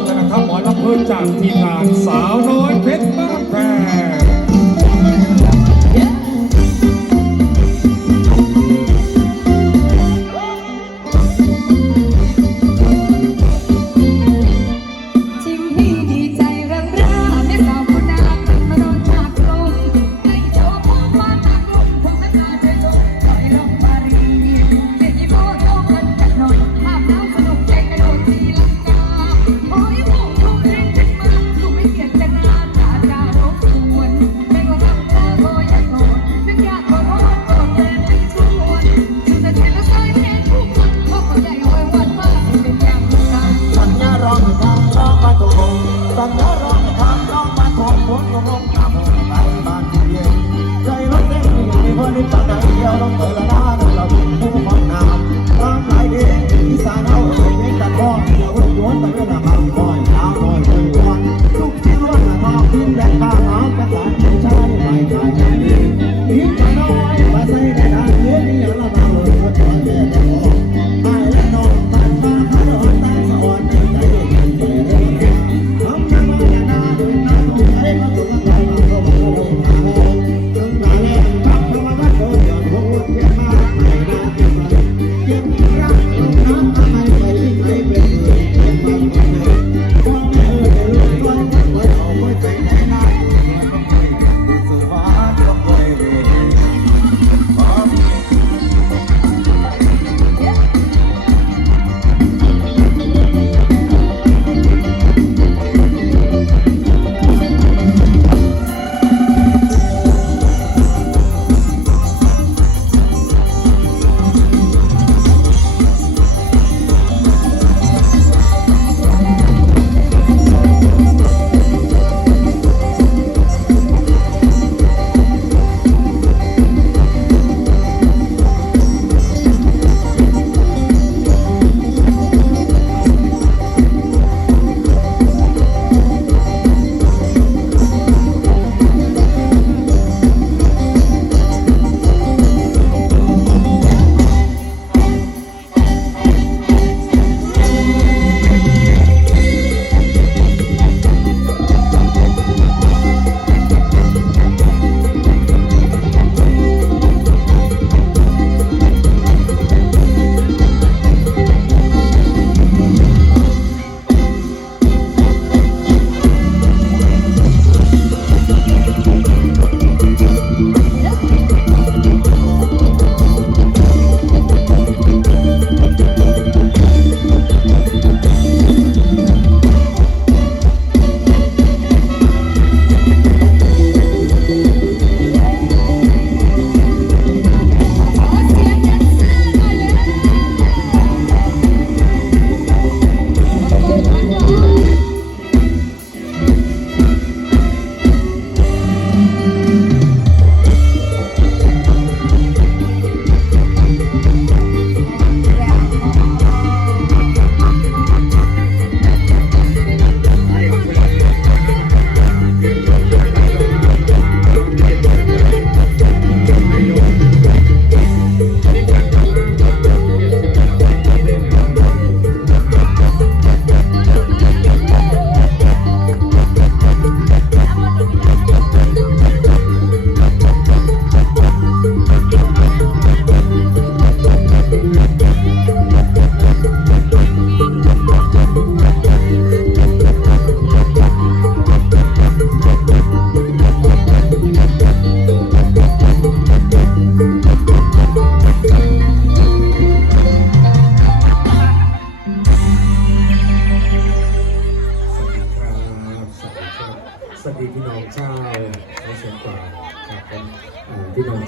วัฒนธรรมหมอลำเพิ่มจากทีมงานสาวน้อยเพชรบ้าน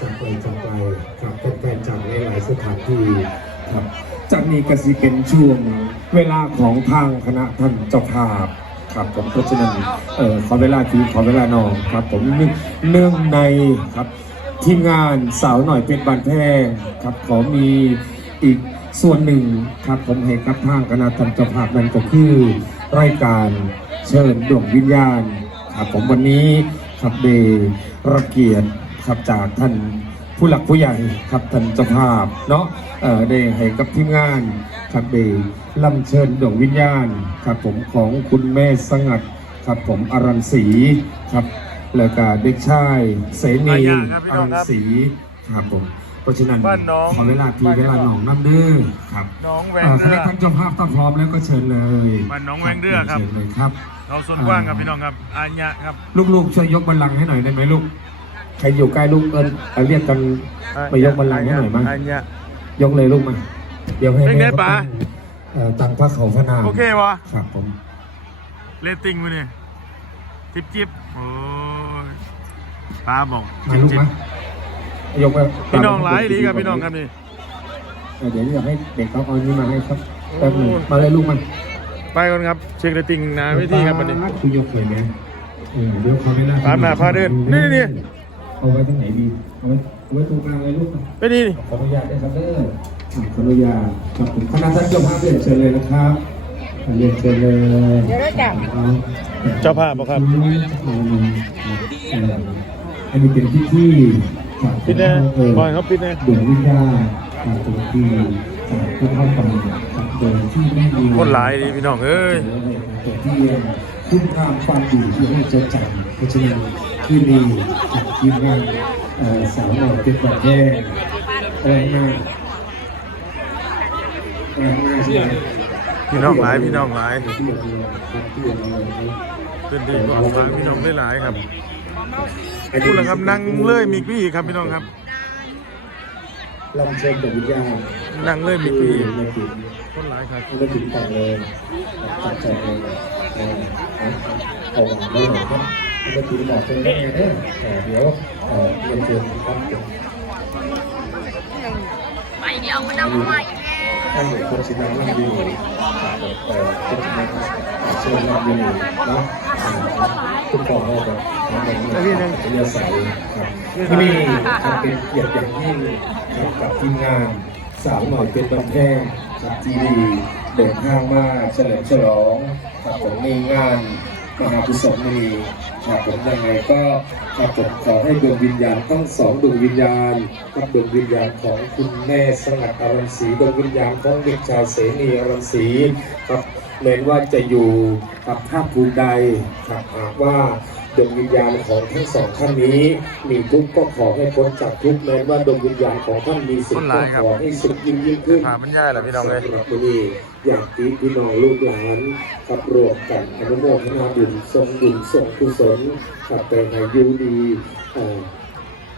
จาไปจาไปครับแฟนๆจากหลายๆสถานที่ครับจะมีกก็สิเป็นช่วงเวลาของทางคณะท่านเจ้าภาพครับผมเพราะฉะนั้นเออขอเวลาทีขอเวลานองครับผมเนื่องในครับทีมงานสาวหน่อยเป็นบันแพงครับขอมีอีกส่วนหนึ่งครับผมให้กับทางคณะท่านเจ้าภาพนั้นก็คือรายการเชิญดวงวิญญาณครับผมวันนี้ครับเดรัเกียรติ ครับจากท่านผู้หลักผู้ใหญ่ครับท่านเจ้าภาพเนาะได้ให้กับทีมงานครับเด้ลำเชิญดวงวิญญาณครับผมของคุณแม่สงัดครับผมอรันศรีครับแล้วก็เด็กชายเสนีอรันศรีครับผมเพราะฉะนั้นขอเวลาทีเวลาหนองน้ำเดื้อครับน้องแวงเรือท่านเจ้าภาพถ้าพร้อมแล้วก็เชิญเลยบ้านน้องแวงเรือครับเชิญเลยครับเราส่วนกว้างครับพี่น้องครับอาญะครับลูกๆช่วยยกบัลลังก์ให้หน่อยได้ไหมลูก ใครอยู่ใกล้ลูกเอิญเรียกกันไปยกบัลลังก์ให้หน่อยมั้งอาญะยกเลยลูกมาเดี๋ยวให้เป็นไงแม่ป๋าตั้งเอ่อตั้งพระเขาพระนามโอเควะครับผมเลตติ้งมาเนี่ยจิบจิบโอ้ยป้าบอกมาจิบลูกจิบมายกมาพี่น้องหลายดีครับพี่น้องครับนี่เออเดี๋ยวอยากให้เด็กเขาเอาอันนี้มาให้ครับแป๊บหนึงมาเลยลูกมาไปก่อนครับ เช็คเลตติ้งนาเวิธีครับวันนี้คือยกเลยไหมเออเดี๋ยวเขาไม่ได้พามาพาเดินนี่นี่ เอาไว้ที่ไหนดี เอาไว้เอาไว้ตรงกลางเลยลูกมาไปดีนี่ขออนุญาตได้ครับเด้อขออนุญาตครับผมคณะท่านเจ้าภาพเรียนเชิญเลยนะครับเรียนเชิญเลยเดี๋ยวได้จับเจ้าภาพบอกครับ อันนี้เป็นพิธีครับปิดแน่เออบอยเขาปิดแน่ดวงวิญญาณครับเป็นที่จากผู้เข้าฟังครับโดยที่ไม่มีคนหลายดีพี่น้องเอ้ยตัวที่คุณงามความดีที่ให้จดจำเพราะฉะนั้น คืนนี้ครับทีมงานเอ่อสาวหน่อยเป็นประเทศแรงมากแรงมากใช่ไหมพี่น้องหลายพี่น้องหลายที่อย่างเดียวครับที่อย่างเดียวครับเป็นดีกว่าหลายพี่น้องได้หลายครับพูดแล้วครับนั่งเลยมีพี่ครับพี่น้องครับลำเชิญดวงวิญญาณนั่งเลยมีที่พี่ไม่ถึงคนหลายครับไม่ถึงแต่เลยตัดใจเลยเอาวางไว้หน่อยครับ ไม่ถึงบอกเป็นแม่เด้อแต่เดี๋ยวเอ่อเรียนเชิญครับไปเดี๋ยวมันเอาใหม่ท่านคนชินาลังดีเอ่อคนชินาเชิญลังดีเนาะคุณพ่อเขาแบบน้องๆเนี่ยเรียนใส่ครับที่นี่ทำเป็นเกียรติอย่างยิ่งกับทีมงานสาวหน่อยเป็นบันแพงครับที่ดีเดินทางมาเฉลิมฉลองครับผมในงาน มหากุศลมีครับผมยังไงก็ครับผมขอให้ดวงวิญญาณทั้งสองดวงวิญญาณกับดวงวิญญาณของคุณแม่สงัดอรัญศรีดวงวิญญาณของเด็กชายเสนีอรัญศรีครับแม้ว่าจะอยู่กับภาคภูมิใดครับหากว่าดวงวิญญาณของทั้งสองท่านนี้ มีทุกข์ก็ขอให้พ้นจากทุกข์แม้ว่าดวงวิญญาณของท่านมีสุขคนหก็ลายครับขอให้สุขยิ่งยิ่งขึ้นผ่ามันย่ายแหละพี่น้องเลยสำหรับวันนี้ อย่ากที่พี่น้องลูกหลานขับรวมกันอนุโมทนาบุญทรงบุญส่งกุศลขับไปให้ยูดี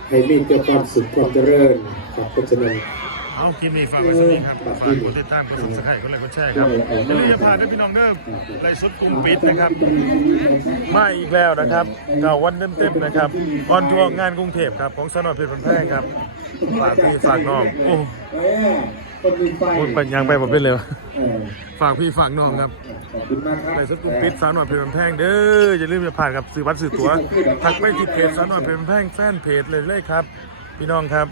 ให้มีแต่ความสุขความเจริญครับเพราะฉะนั้นเอาคลิปนี้ฝากไว้สักนิดครับฝากกดติดตามกดซับสไครต์กดไลค์กดแชร์ครับอย่าลืมอย่าพาด้วยพี่น้องเด้อไลฟ์สดกลุ่มปิดนะครับมาอีกแล้วนะครับเก้าวันเต็มๆนะครับออนทัวร์งานกรุงเทพครับของสนอเพชรบันแพงครับฝากพี่ฝากน้องโอ้ เอ้ยคนมีไฟโหไปยังไปผมเป็นเลยเออฝากพี่ฝากน้องครับขอบคุณมากครับไลฟ์สดกลุ่มปิดสาวหน่อยเพชรบันแพงเด้ออย่าลืมอย่าพลาดครับซื้อบัตรซื้อตั๋วทักไปที่เพจสาวหน่อยเพชรบันแพงแฟนเพจเลยเลยครับ พี่น้องครับ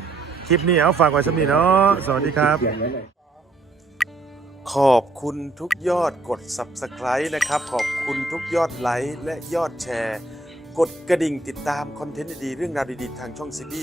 คลิปนี้เอาฝากไว้สำหรับเนาะสวัสดีครับ เขียนไว้เลย ขอบคุณทุกยอดกด Subscribe นะครับ ขอบคุณทุกยอดไลค์และยอดแชร์ กดกระดิ่งติดตามคอนเทนต์ดีๆเรื่องราวดีๆ ทางช่องซีบี